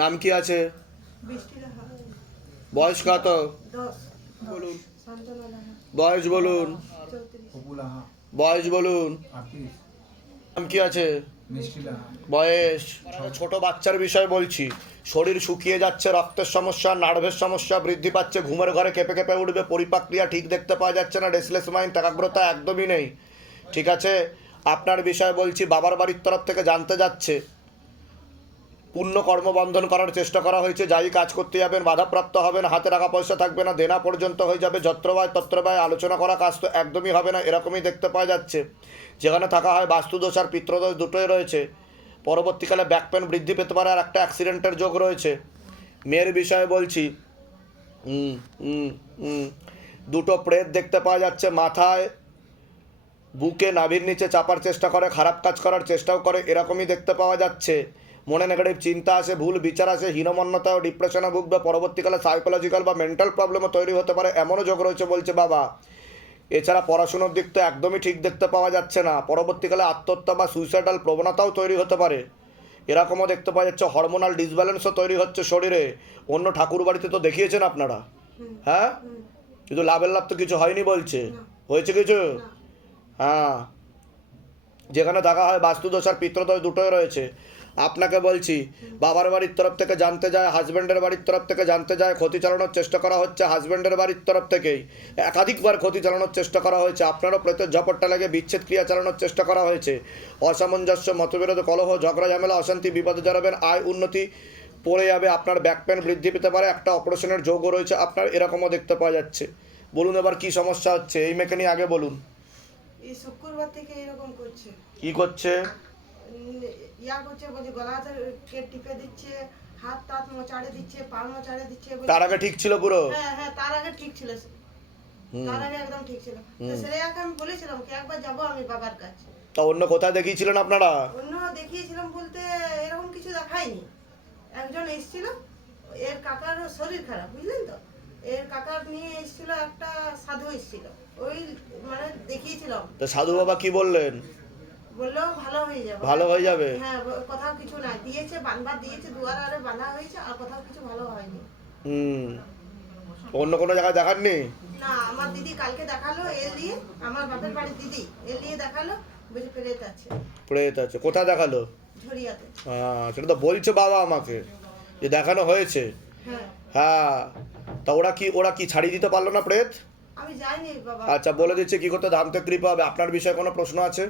নাম কি আছে? বয়স কত? বলুন। বয়স বলুন। বয়স বলুন। নাম কি আছে? বয়স। ছোট বাচ্চার বিষয় বলছি। শরীর শুকিয়ে যাচ্ছে, রক্তের সমস্যা, নার্ভের সমস্যা বৃদ্ধি পাচ্ছে, ঘুমের ঘরে কেঁপে কেঁপে উঠবে, পরিপাক্রিয়া ঠিক দেখতে পাওয়া যাচ্ছে না, রেসলেস মাইন্ড, একাগ্রতা একদমই নেই। ঠিক আছে, আপনার বিষয় বলছি। বাবার বাড়ির তরফ থেকে জানতে যাচ্ছে, পূর্ণ কর্মবন্ধন করার চেষ্টা করা হয়েছে, যাই কাজ করতে যাবেন বাধাপ্রাপ্ত হবেন, হাতে টাকা পয়সা থাকবে না, দেনা পর্যন্ত হয়ে যাবে, যত্রবায় তত্রবায়, আলোচনা করা কাজ তো একদমই হবে না, এরকমই দেখতে পাওয়া যাচ্ছে। যেখানে থাকা হয় বাস্তুদোষ আর পিত্রদোষ দুটোই রয়েছে। পরবর্তীকালে ব্যাক পেন বৃদ্ধি পেতে পারে, আর একটা অ্যাক্সিডেন্টের যোগ রয়েছে। মেয়ের বিষয়ে বলছি, দুটো প্রেত দেখতে পাওয়া যাচ্ছে, মাথায় বুকে নাভির নিচে চাপার চেষ্টা করে, খারাপ কাজ করার চেষ্টাও করে, এরকমই দেখতে পাওয়া যাচ্ছে। মনে নেগেটিভ চিন্তা আসে, ভুল বিচার আসে, হীনমন্যতা ও ডিপ্রেশনে ভুগবে, পরবর্তীকালে সাইকোলজিক্যাল বা মেন্টাল প্রবলেমও তৈরি হতে পারে, এমনও যোগ রয়েছে বলছে বাবা। এছাড়া পড়াশুনোর দিক তো একদমই ঠিক দেখতে পাওয়া যাচ্ছে না, পরবর্তীকালে আত্মহত্যা বা সুইসাইডাল প্রবণতাও তৈরি হতে পারে, এরকমও দেখতে পাওয়া যাচ্ছে। হরমোনাল ডিসব্যালেন্সও তৈরি হচ্ছে শরীরে। অন্য ঠাকুর বাড়িতে তো দেখিয়েছেন আপনারা, হ্যাঁ, কিন্তু লাভের লাভ তো কিছু হয়নি বলছে, হয়েছে কিছু? হ্যাঁ, যেখানে থাকা হয় বাস্তুদোষ আর পিত্রদোষ দুটোই রয়েছে। আপনাকে বলছি, বাবার বাড়ির তরফ থেকে জানতে যায়, হাজব্যান্ডের বাড়ির তরফ থেকে জানতে যায়, ক্ষতি চালানোর চেষ্টা করা হচ্ছে, হাজব্যান্ডের বাড়ির তরফ থেকেই একাধিকবার ক্ষতি চালানোর চেষ্টা করা হয়েছে, আপনারও প্রেতের ঝপটটা লেগে বিচ্ছেদ ক্রিয়া চালানোর চেষ্টা করা হয়েছে। অসামঞ্জস্য, মতবিরোধ, কলহ, ঝগড়া ঝামেলা, অশান্তি, বিপদে জড়াবেন, আয় উন্নতি পড়ে যাবে, আপনার ব্যাক পেন বৃদ্ধি পেতে পারে, একটা অপারেশনের যোগও রয়েছে আপনার, এরকমও দেখতে পাওয়া যাচ্ছে। বলুন এবার কি সমস্যা হচ্ছে, এই মেকে নিয়ে আগে বলুন। এই শুক্রবার থেকে এরকম করছে। কি করছে? করছে, বলছে গলাতে কে টিপে দিচ্ছে, হাত টাত মোচাড়ে দিচ্ছে, পা মোচাড়ে দিচ্ছে। তার আগে ঠিক ছিল পুরো? হ্যাঁ হ্যাঁ, তার আগে ঠিক ছিল, তার আগে একদম ঠিক ছিল। তো শ্রেয়াকে আমি বলেছিলাম কি একবার যাবো আমি বাবার কাছে। তা অন্য কোথায় দেখিয়েছিলেন আপনারা? অন্য দেখিয়েছিলাম বলতে এরকম কিছু দেখায়নি। একজন এসেছিল, এর কাকার শরীর খারাপ, বুঝলেন তো, এর কাকার নিয়ে এসেছিল, একটা সাধু এসেছিল, ওই মানে দেখিয়েছিলাম। তো সাধু বাবা কি বললেন? বললো ভালো হয়ে যাবে। ভালো হয়ে যাবে? হ্যাঁ, কোথাও কিছু না দিয়েছে, বানবার দিয়েছে, দুয়ার আরে বাঁধা হয়েছে, আর কোথাও কিছু ভালো হয়নি। অন্য কোনো জায়গায় দেখাননি? না, আমার দিদি কালকে দেখালো এল দিয়ে, আমার বাপের বাড়ির দিদি এল দিয়ে দেখালো, বুঝে প্রেত আছে। প্রেত আছে? কোথায় দেখালো? ঝরিয়াতে। হ্যাঁ, সেটা তো বলছে বাবা আমাকে যে দেখানো হয়েছে। হ্যাঁ হ্যাঁ, তা ওরা কি ছাড়িয়ে দিতে পারলো না প্রেত? আমি যাইনি বাবা। আচ্ছা, বলে দিচ্ছে কি করতে, দান্তে কৃপা হবে। আপনার বিষয়ে কোনো প্রশ্ন আছে?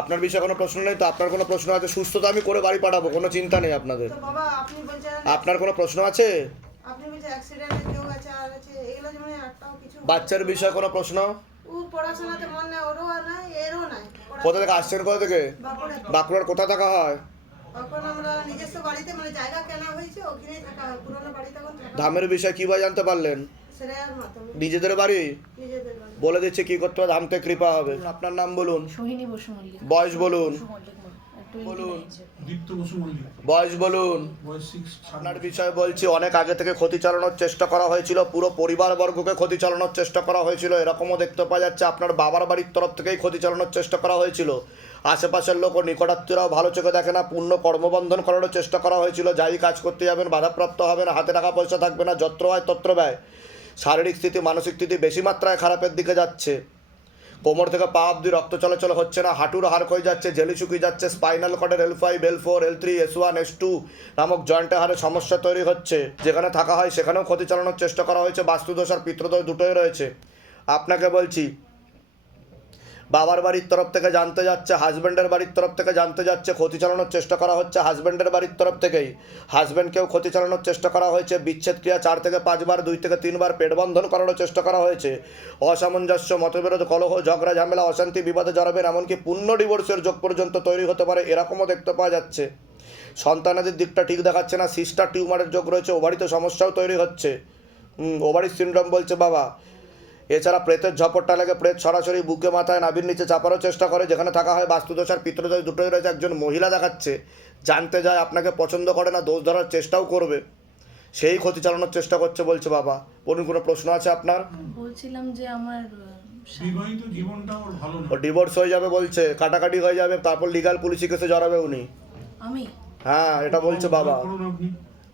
আপনার বিষয়ে কোনো প্রশ্ন নেই তো? আপনার কোনো প্রশ্ন আছে? সুস্থতা আমি করে বাড়ি পাঠাবো, কোনো চিন্তা নেই আপনাদের। তো বাবা আপনি বলছেন, আপনার কোনো প্রশ্ন আছে? আপনি বলছেন অ্যাক্সিডেন্টের যোগ আছে আর আছে, এগুলো যেমন একটাও কিছু। বাচ্চার বিষয়ে কোনো প্রশ্ন? ও পড়াশোনাতে মন নেই, ওরও নাই এরও নাই। কোথা থেকে আসছেন? কোথা থেকে? বাঁকুড়ার কোথা থাকা হয়? এখন আমরা নিজস্ব বাড়িতে, মানে জায়গা কেনা হয়েছে, ওখানেই থাকা হয়, পুরোনো বাড়িতে এখন থাকা। ধামের বিষয়ে কি ভাবে জানতে পারলেন? শ্রেয়ার মাধ্যমে। নিজেদের বাড়ি? নিজেদের বাড়ি। বলে দিচ্ছে কি করতে হবে, ধামতে কৃপা হবে। আপনার নাম বলুন। সোহিনী বসু মল্লিক। বয়স বলুন। বলুন। দীপ্ত বসু মল্লিক। বয়স বলুন। বয়স 6। আপনার বিষয় বলছি, অনেক আগে থেকে ক্ষতি চালানোর চেষ্টা করা হয়েছিল, পুরো পরিবারবর্গকে ক্ষতি চালানোর চেষ্টা করা হয়েছিল, এরকমও দেখতে পাওয়া যাচ্ছে। আপনার বাবার বাড়ির তরফ থেকেই ক্ষতি চালানোর চেষ্টা করা হয়েছিল, আশেপাশের লোক ও নিকটাত্মীয়রাও ভালো চোখে দেখে না, পূর্ণ কর্মবন্ধন করারও চেষ্টা করা হয়েছিল, যাই কাজ করতে যাবেন বাধাপ্রাপ্ত হবেন, হাতে টাকা পয়সা থাকবে না, যত্র হয় তত্র ব্যয়, শারীরিক স্থিতি মানসিক স্থিতি বেশি মাত্রায় খারাপের দিকে যাচ্ছে, কোমর থেকে পা অব্দি রক্ত চলাচল হচ্ছে না, হাঁটুর হাড় ক্ষয়ে যাচ্ছে, জেলি শুকিয়ে যাচ্ছে, spinal কর্ডের L5, L4, L3, S1, S2 নামক জয়েন্টে হাড়ে সমস্যা তৈরি হচ্ছে। যেখানে থাকা হয় সেখানেও ক্ষতি চালানোর চেষ্টা করা হয়েছে, বাস্তুদোষ আর পিত্রদোষ দুটোই রয়েছে। আপনাকে বলছি, বাবার বাড়ির তরফ থেকে জানতে যাচ্ছে, হাজব্যান্ডের বাড়ির তরফ থেকে জানতে যাচ্ছে, ক্ষতি চালানোর চেষ্টা করা হচ্ছে হাজব্যান্ডের বাড়ির তরফ থেকেই, হাজব্যান্ডকেও ক্ষতি চালানোর চেষ্টা করা হয়েছে, বিচ্ছেদ ক্রিয়া 4 থেকে 5 বার, 2 থেকে 3 বার পেট বন্ধন করারও চেষ্টা করা হয়েছে, অসামঞ্জস্য, মতবিরোধ, কলহ, ঝগড়া ঝামেলা, অশান্তি, বিবাদে জড়াবেন, এমনকি পূর্ণ ডিভোর্সের যোগ পর্যন্ত তৈরি হতে পারে, এরকমও দেখতে পাওয়া যাচ্ছে। সন্তানাদের দিকটা ঠিক দেখাচ্ছে না, সিস্টার টিউমারের যোগ রয়েছে, ওভারিতে সমস্যাও তৈরি হচ্ছে, ওভারি সিনড্রোম বলছে বাবা। এছাড়া প্রেতের ঝপটটা লাগে, প্রেত সরাসরি বুকে মাথায় নাভির নিচে চাপারও চেষ্টা করে, যেখানে থাকা হয় বাস্তুদোষ আর পিতৃদোষ দুটোই রয়েছে। একজন মহিলা দেখাচ্ছে, জানতে যায়, আপনাকে পছন্দ করে না, দোষ ধরার চেষ্টাও করবে, সেই ক্ষতি চালানোর চেষ্টা করছে বলছে বাবা। বলুন, কোনো প্রশ্ন আছে আপনার? বলছিলাম যে আমার বিবাহিত জীবনটা ওর ভালো না। ও ডিভোর্স হয়ে যাবে বলছে, কাটাকাটি হয়ে যাবে, তারপর লিগাল পুলিশি কেসে জড়াবে উনি। আমি হ্যাঁ এটা বলছে বাবা। করুন আপনি,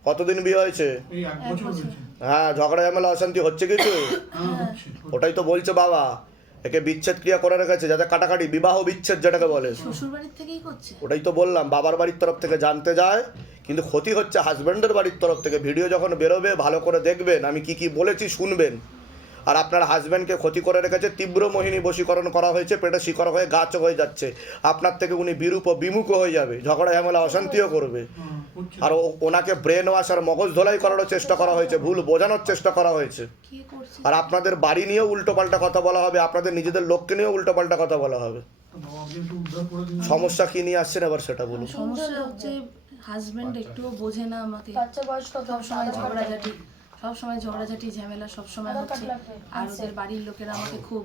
কতদিন বিয়ে হয়েছে? এই 1 বছর বছর। হয়েছে। হ্যাঁ, ঝগড়া ঝামেলা অশান্তি হচ্ছে কিছু? হ্যাঁ হচ্ছে। ওটাই তো বলছে বাবা, একে বিচ্ছেদ ক্রিয়া করে রেখেছে, যাতে কাটাকাটি বিবাহ বিচ্ছেদ যেটাকে বলে। শ্বশুর বাড়ির থেকেই করছে। ওটাই তো বললাম, বাবার বাড়ির তরফ থেকে জানতে যায়, কিন্তু ক্ষতি হচ্ছে হাজব্যান্ডের বাড়ির তরফ থেকে। ভিডিও যখন বেরোবে ভালো করে দেখবেন, আমি কি কি বলেছি শুনবেন। আর আপনার হাজব্যান্ডকে ক্ষতি করে রেখেছে, তীব্র মোহিনী বশীকরণ করা হয়েছে, পেটে শিকড় হয়ে গাছ হয়ে যাচ্ছে। আপনার থেকে উনি বিরূপ ও বিমুখ হয়ে যাবে, ঝগড়া ঝামেলা অশান্তিও করবে। হ্যাঁ, হচ্ছে। আর ওনাকে ব্রেন ওয়াশ আর মগজ ধোলাই করানোর চেষ্টা করা হয়েছে, ভুল বোঝানোর চেষ্টা করা হয়েছে। কে করছে? আর আপনাদের বাড়ি নিয়েও উল্টোপাল্টা কথা বলা হবে, আপনাদের নিজেদের লোককে নিয়েও উল্টোপাল্টা কথা বলা হবে। তো বাবা আপনি একটু উদ্ধার করে দিন। সমস্যা কি নিয়ে আসছেন এবার সেটা বলুন। সমস্যা হচ্ছে হাজবেন্ড একটুও বোঝে না আমাকে, বাচ্চা বয়স কত? সব সময় ঝগড়াঝাটি, সব সময় ঝগড়াঝাটি ঝামেলা সব সময় হচ্ছে। আর ওদের বাড়ির লোকেরা আমাকে খুব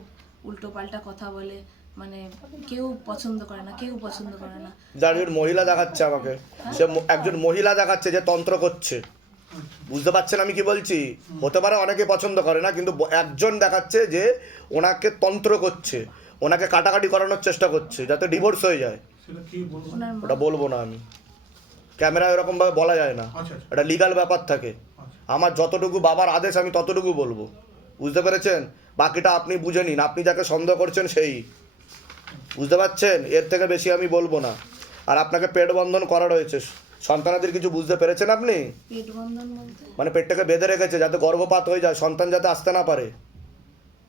উল্টো পাল্টা কথা বলে, মানে কেউ পছন্দ করে না, কেউ পছন্দ করে না। যার একজন মহিলা দেখাচ্ছে আমাকে, সে একজন মহিলা দেখাচ্ছে যে তন্ত্র করছে, বুঝতে পারছেন আমি কি বলছি? হতে পারে অনেকে পছন্দ করে না, কিন্তু একজন দেখাচ্ছে যে ওনাকে তন্ত্র করছে, ওনাকে কাটাকাটি করানোর চেষ্টা করছে যাতে ডিভোর্স হয়ে যায়। সেটা কি বলবো? ওনার মা ওটা বলবো না আমি, ক্যামেরায় এরকমভাবে বলা যায় না, আচ্ছা আচ্ছা এটা লিগ্যাল ব্যাপার থাকে। আচ্ছা। আমার যতটুকু বাবার আদেশ আমি ততটুকু বলবো, বুঝতে পেরেছেন? বাকিটা আপনি বুঝে নিন, আপনি যাকে সন্দেহ করছেন সেই, বুঝতে পারছেন? এর থেকে বেশি আমি বলবো না। আর আপনাকে পেট বন্ধন করা রয়েছে, সন্তানাদের কিছু বুঝতে পেরেছেন আপনি? পেট বন্ধন বলতে মানে পেটটাকে বেঁধে রেখেছে যাতে গর্ভপাত হয়ে যায়, সন্তান যাতে আসতে না পারে,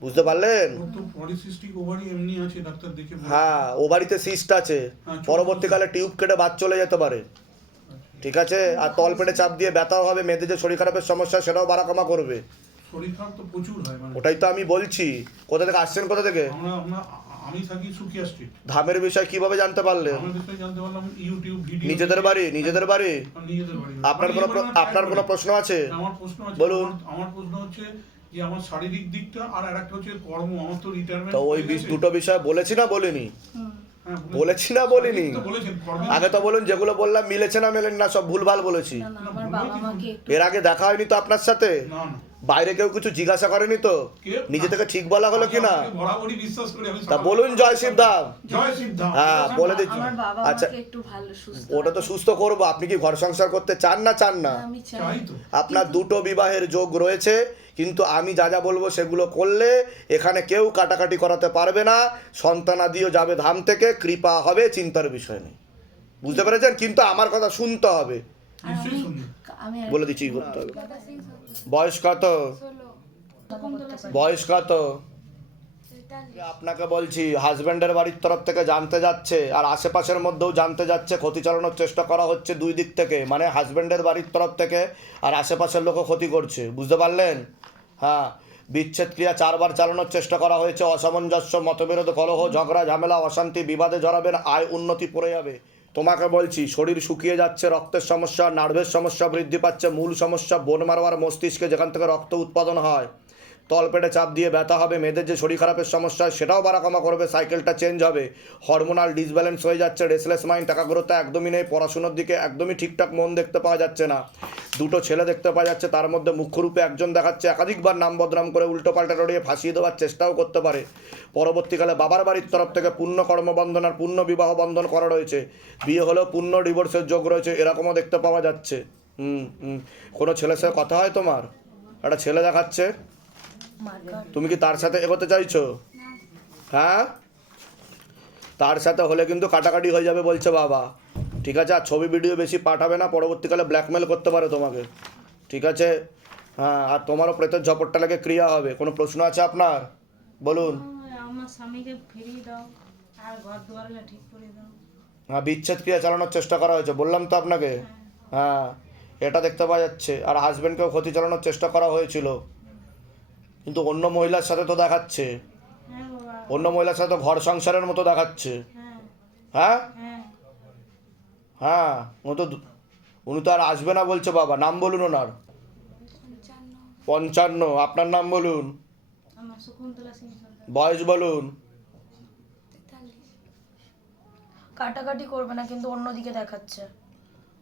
বুঝতে পারলেন? ওর তো পলিসিস্টিক ওভারি এমনি আছে, ডাক্তার দেখে বলছে। হ্যাঁ, ও বাড়িতে সিস্ট আছে, হ্যাঁ, পরবর্তীকালে টিউব কেটে বাদ চলে যেতে পারে, ঠিক আছে? আর তল পেটে চাপ দিয়ে ব্যথাও হবে, মেয়েদের যে শরীর খারাপের সমস্যা সেটাও বাড়াকমা করবে। শরীর খারাপ তো প্রচুর হয়, মানে ওটাই তো আমি বলছি। কোথা থেকে আসছেন, কোথা থেকে? আমি থাকি সুকিয়া স্ট্রিট। ধামের বিষয় কিভাবে জানতে পারলেন? আমার বিষয়ে জানতে পারলাম ইউটিউব ভিডিও। নিজেদের বাড়ি? নিজেদের বাড়ি? নিজেদের বাড়ি। আপনার কোনো প্রশ্ন আছে? আমার প্রশ্ন আছে, বলুন। আমার প্রশ্ন হচ্ছে যে আমার শারীরিক দিকটা আর আরেকটা হচ্ছে কর্ম। আমার তো রিটায়ারমেন্ট। তো ওই দুটো বিষয় বলেছি না বলিনি? হুম। বলেছি না বলিনি? বলেছেন কর্ম। আগে তো বলুন, যেগুলো বললাম মিলেছে না মেলেন না, সব ভুলভাল বলেছি। না না, আমার বাবা মাকে একটু এর আগে দেখা হয়নি তো আপনার সাথে? না না। বাইরে কেউ কিছু জিজ্ঞাসা করেনি তো? কে? নিজে থেকে ঠিক বলা হলো কি না? আমি বরাবরই বিশ্বাস করি। আমি তা বলুন জয় শিবধাম। জয় সিদ্ধার্থ। হ্যাঁ, বলে দিচ্ছি। আমার বাবা আচ্ছা, মাকে একটু ভালো সুস্থ ওটা তো সুস্থ করবো। আপনি কি ঘর সংসার করতে চান না চান না? আমি চাই। চাই তো। আপনার দুটো বিবাহের যোগ রয়েছে, কিন্তু আমি যা যা বলবো সেগুলো করলে এখানে কেউ কাটাকাটি করাতে পারবে না, সন্তানাদিও যাবে ধাম থেকে, কৃপা হবে, চিন্তার বিষয় নেই, বুঝতে পেরেছেন? কিন্তু আমার কথা শুনতে হবে, আর নিশ্চয়ই শুনবেন। আমি বলে দিচ্ছি কি করতে হবে। বয়স কত? বয়স কত? আপনাকে বলছি, হাজব্যান্ডের বাড়ির তরফ থেকে জানতে যাচ্ছে, আর আশেপাশের মধ্যেও জানতে যাচ্ছে, ক্ষতি চালানোর চেষ্টা করা হচ্ছে দুই দিক থেকে, মানে হাজব্যান্ডের বাড়ির তরফ থেকে আর আশেপাশের লোকও ক্ষতি করছে, বুঝতে পারলেন? হ্যাঁ, বিচ্ছেদ ক্রিয়া 4 বার চালানোর চেষ্টা করা হয়েছে, অসামঞ্জস্য, মতবিরোধ, কলহ, ঝগড়া ঝামেলা, অশান্তি, বিবাদে জড়াবেন, আয় উন্নতি পড়ে যাবে। তোমাকে বলছি, শরীর শুকিয়ে যাচ্ছে, রক্তের সমস্যা, নার্ভের সমস্যা বৃদ্ধি পাচ্ছে, মূল সমস্যা বোন মারোয়ার মস্তিষ্কে, যেখান থেকে রক্ত উৎপাদন হয়, তলপেটে চাপ দিয়ে ব্যথা হবে, মেয়েদের যে শরীর খারাপের সমস্যা সেটাও বাড়াকমা করবে, সাইকেলটা চেঞ্জ হবে, হরমোনাল ডিসব্যালেন্স হয়ে যাচ্ছে, রেসলেস মাইন্ড, টাকাগ্রতা একদমই নেই, পড়াশুনোর দিকে একদমই ঠিকঠাক মন দেখতে পাওয়া যাচ্ছে না, দুটো ছেলে দেখতে পাওয়া যাচ্ছে, তার মধ্যে মুখ্যরূপে একজন দেখাচ্ছে, একাধিকবার নাম বদনাম করে উল্টোপাল্টা রড়িয়ে ফাঁসিয়ে দেওয়ার চেষ্টাও করতে পারে। পরবর্তীকালে বাবার বাড়ির তরফ থেকে পূর্ণ কর্মবন্ধন আর পূর্ণ বিবাহ বন্ধন করা রয়েছে, বিয়ে হলেও পূর্ণ ডিভোর্সের যোগ রয়েছে, এরকমও দেখতে পাওয়া যাচ্ছে। কোনো ছেলের সাথে কথা হয় তোমার? একটা ছেলে দেখাচ্ছে, তুমি কি তার সাথে এগোতে চাইছো? হ্যাঁ, তার সাথে হলে কিন্তু কাটাকাটি হয়ে যাবে বলছে বাবা, ঠিক আছে? আর ছবি ভিডিও বেশি পাঠাবে না, পরবর্তীকালে ব্ল্যাকমেল করতে পারে তোমাকে, ঠিক আছে? হ্যাঁ, আর তোমারও প্রেতের ঝপটটা লেগে ক্রিয়া হবে। কোনো প্রশ্ন আছে আপনার? বলুন। আমার স্বামীকে ফিরিয়ে দাও আর ঘর দুয়ারটা ঠিক করে দাও। হ্যাঁ, বিচ্ছেদ ক্রিয়া চালানোর চেষ্টা করা হয়েছে, বললাম তো আপনাকে। হ্যাঁ, এটা দেখতে পাওয়া যাচ্ছে। আর হাজব্যান্ডকেও ক্ষতি চালানোর চেষ্টা করা হয়েছিল, কিন্তু অন্য মহিলার সাথে তো দেখাচ্ছে, হ্যাঁ বাবা। অন্য মহিলার সাথে তো ঘর সংসারের মতো দেখাচ্ছে। হ্যাঁ হ্যাঁ হ্যাঁ। হ্যাঁ, উনি তো আর আসবে না বলছে বাবা। নাম বলুন ওনার। 55। আপনার নাম বলুন, আমার শকুন্তলা সিং সরকার। বয়স বলুন। কাটাকাটি করবে না, কিন্তু অন্যদিকে দেখাচ্ছে,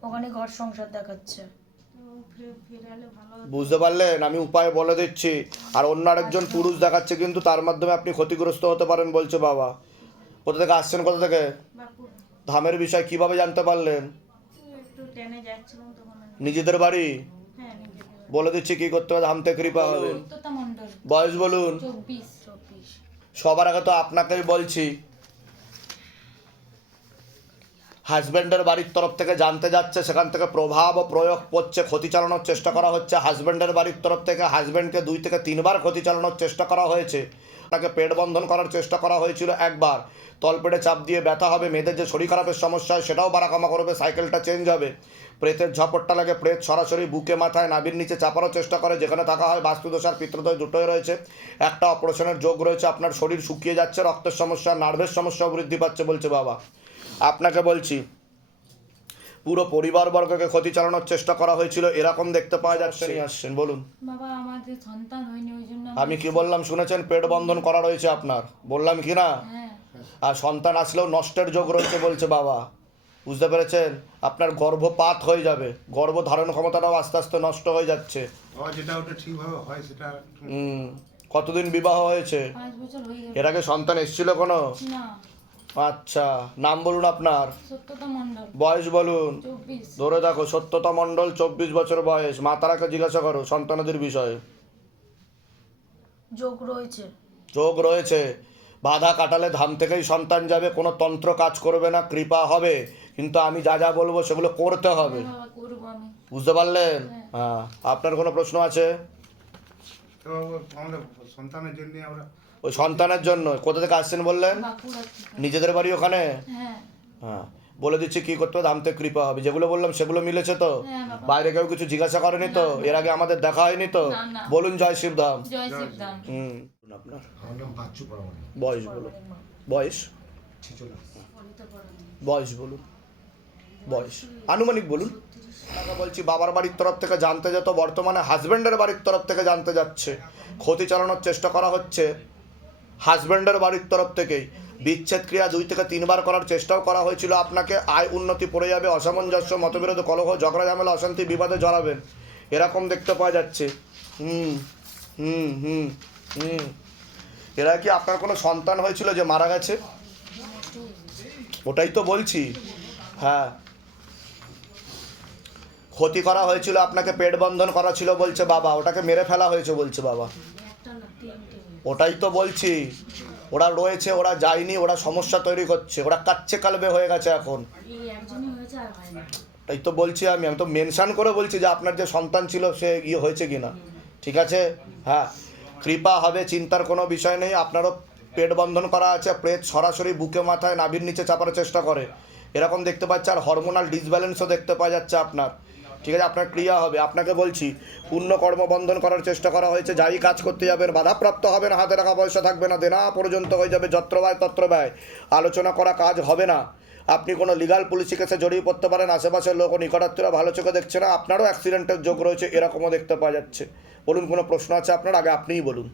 ওখানে ঘর সংসার দেখাচ্ছে। তো ফিরালে ভালো হতো। বুঝতে পারলেন? আমি উপায় বলে দিচ্ছি। আর অন্য আরেকজন পুরুষ দেখাচ্ছে, কিন্তু তার মাধ্যমে আপনি ক্ষতিগ্রস্ত হতে পারেন বলছে বাবা। কোথা থেকে আসছেন, কোথা থেকে? বাপু ধামের বিষয় কিভাবে জানতে পারলেন? একটু একটু টেনে যাচ্ছিলাম তখন নিজেদের বাড়ি? হ্যাঁ নিজেদের বলে দিচ্ছি কি করতে হবে, ধাম থেকে কৃপা হবে। সত্যতা মণ্ডল বয়স বলুন। 24 সবার আগে তো আপনাকেই বলছি, হাজব্যান্ডের বাড়ির তরফ থেকে জানতে যাচ্ছে, সেখান থেকে প্রভাব ও প্রয়োগ করছে, ক্ষতি চালানোর চেষ্টা করা হচ্ছে। হাজব্যান্ডের বাড়ির তরফ থেকে হাজব্যান্ডকে 2 থেকে 3 বার ক্ষতি চালানোর চেষ্টা করা হয়েছে। তাকে পেট বন্ধন করার চেষ্টা করা হয়েছিল একবার, তলপেটে চাপ দিয়ে ব্যথা হবে, মেয়েদের যে শরীর খারাপের সমস্যা হয় সেটাও বারাকামা করবে, সাইকেলটা চেঞ্জ হবে। প্রেতের ঝপটটা লাগে, প্রেত সরাসরি বুকে মাথায় নাভির নিচে চাপারও চেষ্টা করে, যেখানে থাকা হয় বাস্তুদোষ আর পিতৃদোষ দুটোই রয়েছে। একটা অপারেশনের যোগ রয়েছে, আপনার শরীর শুকিয়ে যাচ্ছে, রক্তের সমস্যা, নার্ভের সমস্যাও বৃদ্ধি পাচ্ছে বলছে বাবা। আপনাকে বলছি পুরো পরিবারবর্গকে ক্ষতি চালানোর চেষ্টা করা হয়েছিল, এরকম দেখতে পাওয়া যাচ্ছে। নিয়ে আসছেন, বলুন। বাবা আমাদের সন্তান হয়নি ওই জন্য আমি কি বললাম শুনেছেন? পেট বন্ধন করা রয়েছে আপনার, বললাম কি না? হ্যাঁ আর সন্তান আসলেও নষ্টের যোগ রয়েছে বলছে বাবা, বুঝতে পেরেছেন? আপনার গর্ভপাত হয়ে যাবে, গর্ভ ধারণ ক্ষমতাটাও আস্তে আস্তে নষ্ট হয়ে যাচ্ছে। যেটা ওটা ঠিকভাবে হয় সেটা কতদিন বিবাহ হয়েছে? 5 বছর হয়ে গেল এর আগে সন্তান এসেছিল কোনো? না আচ্ছা, নাম বলুন আপনার, সত্যতা মণ্ডল বয়স বলুন। 24 ধরে দেখো, সত্যতা মণ্ডল, 24 বছর বয়স। মাতারাকে জিজ্ঞাসা করো সন্তানাদের বিষয়ে। যোগ রয়েছে। যোগ রয়েছে, বাধা কাটালে ধাম থেকেই সন্তান যাবে, কোনো তন্ত্র কাজ করবে না, কৃপা হবে। কিন্তু আমি যা যা বলবো সেগুলো করতে হবে, বাবা করবো আমি বুঝতে পারলেন? হ্যাঁ, আপনার কোনো প্রশ্ন আছে? তো আমাদের সন্তানের জন্য আমরা ওই সন্তানের জন্য কোথা থেকে আসছেন বললেন? বাঁকুড়া থেকে নিজেদের বাড়ি ওখানে? হ্যাঁ হ্যাঁ, বলে দিচ্ছি কি করতে হবে, ধাম থেকে কৃপা হবে। যেগুলো বললাম সেগুলো মিলেছে তো? হ্যাঁ বাবা বাইরে কেউ কিছু জিজ্ঞাসা করেনি তো? এর আগে আমাদের দেখা হয়নি তো? না, না। বলুন জয় শিবধাম। জয় শিবধাম আপনার আমার নাম বাচ্চু পরামানি বয়স বলুন। বয়স? 46 বয়স বলুন, বয়স আনুমানিক বলুন। টাকা বলছি বাবার বাড়ির তরফ থেকে জানতে যেত, বর্তমানে হাজব্যান্ডের বাড়ির তরফ থেকে জানতে যাচ্ছে, ক্ষতি চালানোর চেষ্টা করা হচ্ছে হাজব্যান্ডের বাড়ির তরফ থেকেই। বিচ্ছেদ ক্রিয়া 2 থেকে 3 বার করার চেষ্টাও করা হয়েছিল আপনাকে। আয় উন্নতি পড়ে যাবে, অসামঞ্জস্য, মতবিরোধ, কলহ, ঝগড়া ঝামেলা, অশান্তি, বিবাদে জড়াবেন, এরকম দেখতে পাওয়া যাচ্ছে। হুম হুম হুম হুম এরা কি আপনার কোনো সন্তান হয়েছিল যে মারা গেছে? ওটাই তো বলছি। হ্যাঁ, ক্ষতি করা হয়েছিল আপনাকে, পেট বন্ধন করা ছিল বলছে বাবা, ওটাকে মেরে ফেলা হয়েছে বলছে বাবা। ওটাই তো বলছি, ওরা রয়েছে, ওরা যায়নি, ওরা সমস্যা তৈরি করছে, ওরা কাচ্চে কালবে হয়ে গেছে এখন। তাই তো বলছি, আমি তো মেনশন করে বলছি যে আপনার যে সন্তান ছিল সে হয়েছে কিনা, ঠিক আছে? হ্যাঁ, কৃপা হবে, চিন্তার কোনো বিষয় নেই। আপনারও পেট বন্ধন করা আছে, প্রেত সরাসরি বুকে মাথায় নাভির নিচে চাপার চেষ্টা করে, এরকম দেখতে পাচ্ছে। আর হরমোনাল ডিসব্যালেন্সও দেখতে পাওয়া যাচ্ছে আপনার, ঠিক আছে? আপনার ক্রিয়া হবে। আপনাকে বলছি পূর্ণ কর্ম বন্ধন করার চেষ্টা করা হয়েছে, যাই কাজ করতে যাবেন বাধাপ্রাপ্ত হবে না, হাতে টাকা পয়সা থাকবে না, দেনা পর্যন্ত হয়ে যাবে, যত্র ব্যয় তত্র ব্যয়, আলোচনা করা কাজ হবে না। আপনি কোনো লিগাল পুলিশি কেসে জড়িয়ে পড়তে পারেন, আশেপাশের লোক ও নিকটাত্মীয়রা ভালো চোখে দেখছে না, আপনারও অ্যাক্সিডেন্টের যোগ রয়েছে, এরকমও দেখতে পাওয়া যাচ্ছে। বলুন, কোনো প্রশ্ন আছে আপনার? আগে আপনিই বলুন।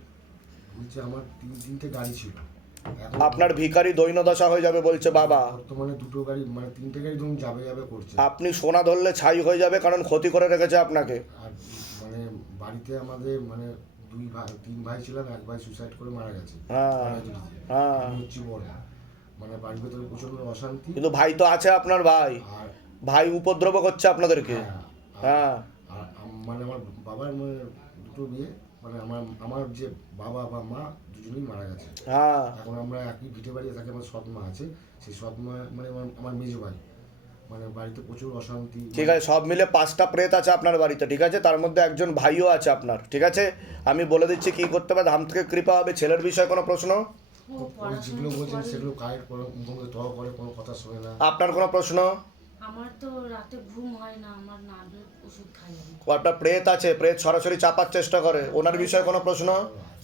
বলছে আমার 3টে গাড়ি ছিল, এখন আপনার ভিখারি দৈন্যদশা হয়ে যাবে বলছে বাবা। বর্তমানে 2টো গাড়ি, মানে 3টে গাড়ি ধরুন যাবে যাবে করছে। আপনি সোনা ধরলে ছাই হয়ে যাবে, কারণ ক্ষতি করে রেখেছে আপনাকে। আর মানে বাড়িতে আমাদের মানে 3 ভাই ছিলাম, এক ভাই সুসাইড করে মারা গেছে। হ্যাঁ, হ্যাঁ। আমি হচ্ছি বড়, মানে বাড়ির ভেতরে প্রচন্ড অশান্তি। কিন্তু ভাই তো আছে আপনার, ভাই আর ভাই উপদ্রব করছে আপনাদেরকে। হ্যাঁ, আর মানে আমার বাবার মানে 2টো বিয়ে, মানে আমার যে বাবা বা মা দুজনেই মারা গেছে। হ্যাঁ, এখন আমরা একই ভিটে বাড়িতে থাকি, আমার সৎ মা আছে, সেই সৎ মা মানে আমার মেজো ভাই, মানে বাড়িতে প্রচুর অশান্তি। ঠিক আছে, সব মিলে 5টা প্রেত আছে আপনার বাড়িতে, ঠিক আছে? তার মধ্যে একজন ভাইও আছে আপনার, ঠিক আছে? আমি বলে দিচ্ছি কি করতে হবে, ধাম থেকে কৃপা হবে। ছেলের বিষয়ে কোনো প্রশ্ন? ওই যেগুলো বলছেন সেগুলো কারেক্ট করে, মুখে তহ করে, কোনো কথা শোনে না। আপনার কোনো প্রশ্ন? আমার তো রাতে ঘুম হয় না, আমার নার্ভের ওষুধ খাই আমি। আপনার প্রেত আছে, প্রেত সরাসরি চাপার চেষ্টা করে, ওনার বিষয়ে কোনো প্রশ্ন?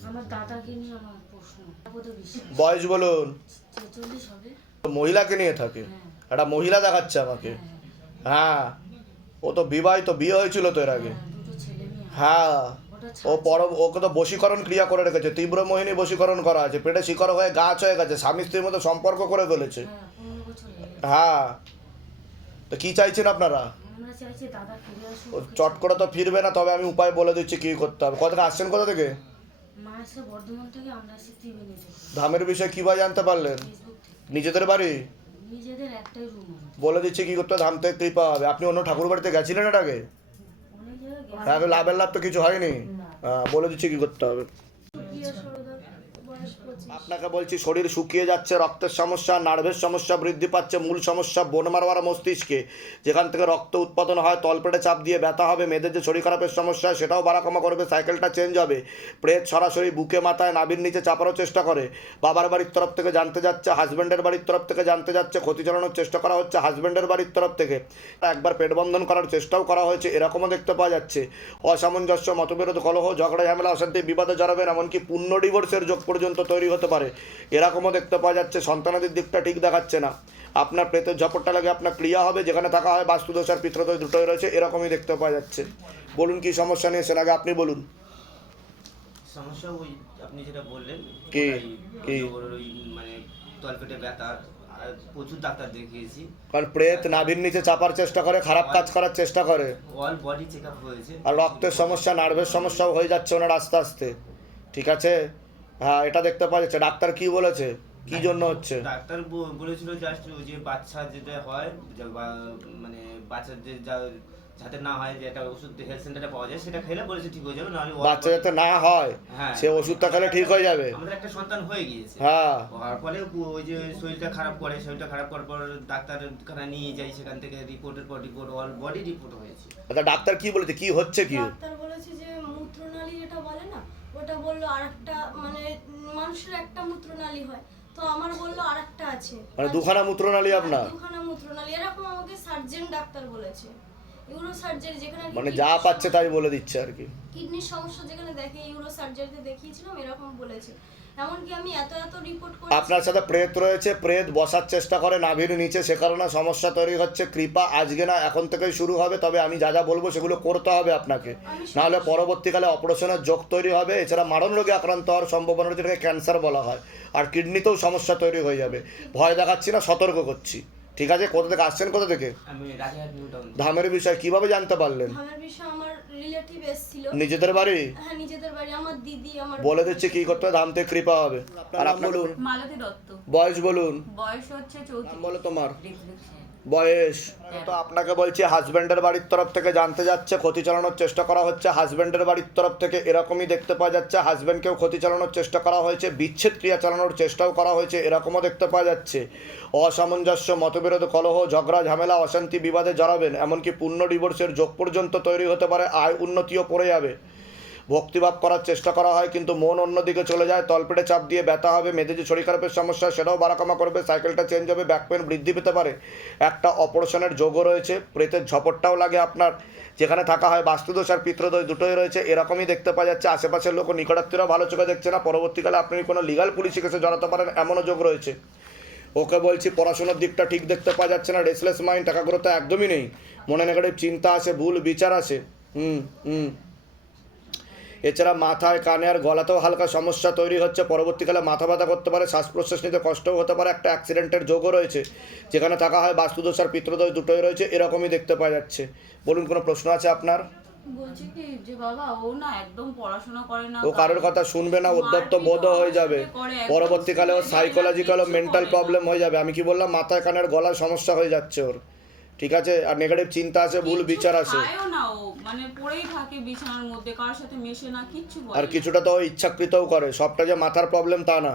আমার দাদাকে নিয়ে আমার প্রশ্ন, বোধহয় বিশ্বাস। বয়স বলুন। 46 হবে। মহিলাকে নিয়ে থাকে, একটা মহিলা দেখাচ্ছে আমাকে। হ্যাঁ, ও তো বিবাহিত, বিয়ে হয়েছিল তো এর আগে। 2টো ছেলে মেয়ে। হ্যাঁ, ওকে তো বশীকরণ ক্রিয়া করে রেখেছে, তীব্র মোহিনী বশীকরণ করা আছে, পেটে শিকড় হয়ে গাছ হয়ে গেছে, স্বামী স্ত্রীর মধ্যে সম্পর্ক করে ফেলেছে। 15 বছর হয়ে গেছে। হ্যাঁ, তো কি চাইছেন আপনারা? আমরা চাইছি দাদা ফিরে আসুক। ও চট করে তো ফিরবে না, তবে আমি উপায় বলে দিচ্ছি কি করতে হবে। কোথা থেকে আসছেন, কোথা থেকে? মা এসে বর্ধমান থেকে, আমরা এসে ত্রিবেণী থেকে। ধামের বিষয়ে কীভাবে জানতে পারলেন? ফেসবুক থেকে। নিজেদের বাড়ি? নিজেদের একটাই রুম বলে দিচ্ছি কি করতে হবে, ধাম থেকে কৃপা হবে। আপনি অন্য ঠাকুর বাড়িতে গেছিলেন এর আগে? অনেক জায়গায় হ্যাঁ, লাভের লাভ তো কিছু হয়নি। হ্যাঁ, বলে দিচ্ছি কি করতে হবে। প্রিয়া সরদার বয়স 25। আপনাকে বলছি শরীর শুকিয়ে যাচ্ছে, রক্তের সমস্যা, নার্ভের সমস্যা বৃদ্ধি পাচ্ছে, মূল সমস্যা বোন মারওয়ারা মস্তিষ্কে, যেখান থেকে রক্ত উৎপাদন হয়, তলপেটে চাপ দিয়ে ব্যথা হবে, মেয়েদের যে শরীর খারাপের সমস্যা সেটাও বাড়াকমা করবে, সাইকেলটা চেঞ্জ হবে, প্রেত সরাসরি বুকে মাথায় নাভির নিচে চাপারও চেষ্টা করে, বাবার বাড়ির তরফ থেকে জানতে যাচ্ছে, হাজব্যান্ডের বাড়ির তরফ থেকে জানতে যাচ্ছে, ক্ষতি চালানোর চেষ্টা করা হচ্ছে হাজব্যান্ডের বাড়ির তরফ থেকে, একবার পেট বন্ধন করার চেষ্টাও করা হয়েছে, এরকমও দেখতে পাওয়া যাচ্ছে। অসামঞ্জস্য, মতবিরোধ, কলহ, ঝগড়া, ঝামেলা, অশান্তি, বিবাদে জড়াবেন, এমনকি পূর্ণ ডিভোর্সের যোগ পর্যন্ত তৈরি হতে পারে, এরকমও দেখতে পাওয়া যাচ্ছে। সন্তানাদির দিকটা ঠিক দেখাচ্ছে না, আপনার প্রেতের ঝপটটা লাগে আপনার ক্রিয়া হবে, যেখানে থাকা হয় বাস্তুদোষ আর পিতৃদোষ দুটোই রয়েছে, এরকমই দেখতে পাওয়া যাচ্ছে। বলুন কি সমস্যা নিয়েছেন, আগে আপনি বলুন। সমস্যা ওই আপনি যেটা বললেন কি? ওটাই, কি? ওই মানে তলপেটে ব্যথা, আর প্রচুর ডাক্তার দেখিয়েছি, কারণ প্রেত নাভির নিচে চাপার চেষ্টা করে, খারাপ কাজ করার চেষ্টা করে, অল বডি চেক আপ হয়েছে, আর রক্তের সমস্যা, নার্ভের সমস্যাও হয়ে যাচ্ছে ওনার আস্তে আস্তে। ঠিক আছে, হ্যাঁ, এটা দেখতে পাওয়া যাচ্ছে। ডাক্তার কি বলেছে, কি জন্য হচ্ছে? ডাক্তার বলেছিল জাস্ট ওই যে বাচ্চা যেটা হয় মানে বাচ্চাদের যাতে না হয়, যে একটা ওষুধ হেলথ সেন্টারে পাওয়া যায়, সেটা খেলে বলেছে ঠিক হয়ে যাবে, নাহলে বাচ্চা যাতে না হয় হ্যাঁ, সে ওষুধটা খেলে ঠিক হয়ে যাবে। আমাদের একটা সন্তান হয়ে গিয়েছে, হ্যাঁ, হওয়ার ফলে ওই যে শরীরটা খারাপ করে, শরীরটা খারাপ করার পর ডাক্তারখানা নিয়ে যাই, সেখান থেকে রিপোর্টের পর রিপোর্ট, অল বডি রিপোর্ট হয়েছে। আচ্ছা, ডাক্তার কি বলেছে, কি হচ্ছে কি? ডাক্তার বলেছে যে মূত্রনালী যেটা বলে না, ওটা বললো আরেকটা, মানে মানুষের একটা মূত্রনালী হয়, তো আমার বললো আরেকটা আছে, মানে দুখানা মূত্রনালী আপনার? দুখানা মূত্রনালী, এরকম আমাকে সার্জন ডাক্তার বলেছে, ইউরো সার্জারি, যেখানে মানে যা পাচ্ছে তাই বলে দিচ্ছে আর কি। কিডনির সমস্যা যেখানে দেখে, ইউরো সার্জারিতে দেখিয়েছিলাম, এরকম বলেছে। এমনকি আমি এত রিপোর্ট করি। আপনার সাথে প্রেত রয়েছে, প্রেত বসার চেষ্টা করে নাভির নিচে, সে কারণে সমস্যা তৈরি হচ্ছে। কৃপা আজকে না, এখন থেকেই শুরু হবে, তবে আমি যা যা বলবো সেগুলো করতে হবে আপনাকে, নাহলে পরবর্তীকালে অপারেশনের যোগ তৈরি হবে, এছাড়া মারণ রোগে আক্রান্ত হওয়ার সম্ভাবনা রয়েছে, যেটাকে ক্যান্সার বলা হয়, আর কিডনিতেও সমস্যা তৈরি হয়ে যাবে। ভয় দেখাচ্ছি না, সতর্ক করছি। ঠিক আছে, কোথা থেকে আসছেন, কোথা থেকে? আমি রাজারহাট নিউ টাউন। ধামের বিষয় কিভাবে জানতে পারলেন? ধামের বিষয়ে আমার রিলেটিভ এসেছিল। নিজেদের বাড়ি? হ্যাঁ, নিজেদের বাড়ি, আমার দিদি, আমার বলে দিচ্ছি কি করতে হবে, ধাম থেকে কৃপা হবে। আর আপনি বলুন, মালতী দত্ত, বয়স বলুন। বয়স হচ্ছে 34। নাম বলো তোমার, বয়স। তো আপনাকে বলছি হাজব্যান্ডের বাড়ির তরফ থেকে জানতে যাচ্ছে, ক্ষতি চালানোর চেষ্টা করা হচ্ছে হাজব্যান্ডের বাড়ির তরফ থেকে, এরকমই দেখতে পাওয়া যাচ্ছে। হাজব্যান্ডকেও ক্ষতি চালানোর চেষ্টা করা হয়েছে, বিচ্ছেদ ক্রিয়া চালানোর চেষ্টাও করা হয়েছে, এরকমও দেখতে পাওয়া যাচ্ছে। অসামঞ্জস্য, মতবিরোধ, কলহ, ঝগড়া, ঝামেলা, অশান্তি, বিবাদে জড়াবেন, এমনকি পূর্ণ ডিভোর্সের যোগ পর্যন্ত তৈরি হতে পারে, আয় উন্নতিও পড়ে যাবে। ভক্তিভাব করার চেষ্টা করা হয় কিন্তু মন অন্যদিকে চলে যায়, তলপেটে চাপ দিয়ে ব্যথা হবে, মেয়েদের যে শরীর খারাপের সমস্যা সেটাও বাড়াকমা করবে, সাইকেলটা চেঞ্জ হবে, ব্যাক পেন বৃদ্ধি পেতে পারে, একটা অপারেশনের যোগও রয়েছে, প্রেতের ঝপটটাও লাগে আপনার, যেখানে থাকা হয় বাস্তুদোষ আর পিতৃদোষ দুটোই রয়েছে, এরকমই দেখতে পাওয়া যাচ্ছে। আশেপাশের লোক, নিকটাত্মীয়রাও ভালো চোখে দেখছে না, পরবর্তীকালে আপনি কোনো লিগাল পুলিশি কেসে জড়াতে পারেন, এমনও যোগ রয়েছে। ওকে বলছি পড়াশোনার দিকটা ঠিক দেখতে পাওয়া যাচ্ছে না, রেসলেস মাইন্ড, একাগ্রতা একদমই নেই, মনে নেগেটিভ চিন্তা আসে, ভুল বিচার আসে। এছাড়া মাথায়, কানে আর গলাতেও হালকা সমস্যা তৈরি হচ্ছে, পরবর্তীকালে মাথা ব্যথা করতে পারে, শ্বাস প্রশ্বাস নিতে কষ্টও হতে পারে, একটা অ্যাক্সিডেন্টের যোগও রয়েছে, যেখানে থাকা হয় বাস্তুদোষ আর পিতৃদোষ দুটোই রয়েছে, এরকমই দেখতে পাওয়া যাচ্ছে। বলুন, কোনো প্রশ্ন আছে আপনার? বলছি কি যে বাবা, ও না একদম পড়াশোনা করে না, ও কারোর কথা শুনবে না, উদ্ধত্ত বোধ হয়ে যাবে, পরবর্তীকালে ও সাইকোলজিক্যাল ও মেন্টাল প্রবলেম হয়ে যাবে। আমি কি বললাম, মাথায় কানের গলার সমস্যা হয়ে যাচ্ছে ওর। ঠিক আছে, আর নেগেটিভ চিন্তা আসে, ভুল বিচার আসে, খায়ও না ও, মানে পড়েই থাকে বিছানার মধ্যে, কারোর সাথে মেশে না, কিচ্ছু বলে আর না। কিছুটা তো ও ইচ্ছাকৃতও করে, সবটা যে মাথার প্রবলেম তা না।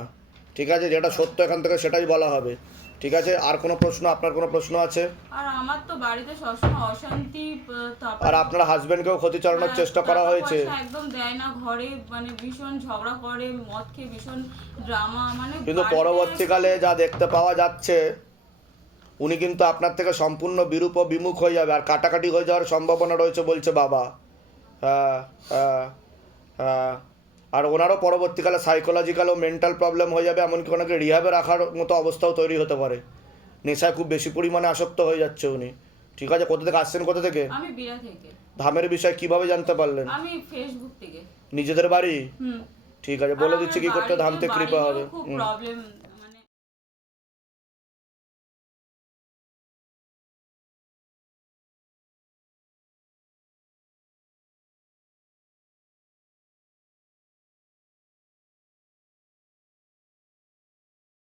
ঠিক আছে, যেটা সত্য এখান থেকে সেটাই বলা হবে। ঠিক আছে, আর কোনো প্রশ্ন, আপনার কোনো প্রশ্ন আছে? আর আমার তো বাড়িতে সবসময় অশান্তি, আর আপনার হাজবেন্ডকেও ক্ষতি চালানোর চেষ্টা করা হয়েছে? টাকা পয়সা একদম দেয় না ঘরে, মানে ভীষণ ঝগড়া করে, মদ খেয়ে ভীষণ ড্রামা, মানে কিন্তু বাড়িতে- পরবর্তীকালে যা দেখতে পাওয়া যাচ্ছে, উনি কিন্তু আপনার থেকে সম্পূর্ণ বিরূপ ও বিমুখ হয়ে যাবে, আর কাটাকাটি হয়ে যাওয়ার সম্ভাবনা রয়েছে বলছে বাবা। হ্যাঁ, হ্যাঁ, হ্যাঁ। আর ওনারও পরবর্তীকালে সাইকোলজিক্যাল ও মেন্টাল প্রবলেম হয়ে যাবে, এমনকি ওনাকে রিহাবে রাখার মতো অবস্থাও তৈরি হতে পারে, নেশায় খুব বেশি পরিমাণে আসক্ত হয়ে যাচ্ছে উনি। ঠিক আছে, কোথা থেকে আসছেন, কোথা থেকে? আমি বিরা থেকে। ধামের বিষয় কিভাবে জানতে পারলেন? আমি ফেসবুক থেকে। নিজেদের বাড়ি? হুম। ঠিক আছে, বলে দিচ্ছি কি করতে ধাম থেকে কৃপা হবে। খুব প্রবলেম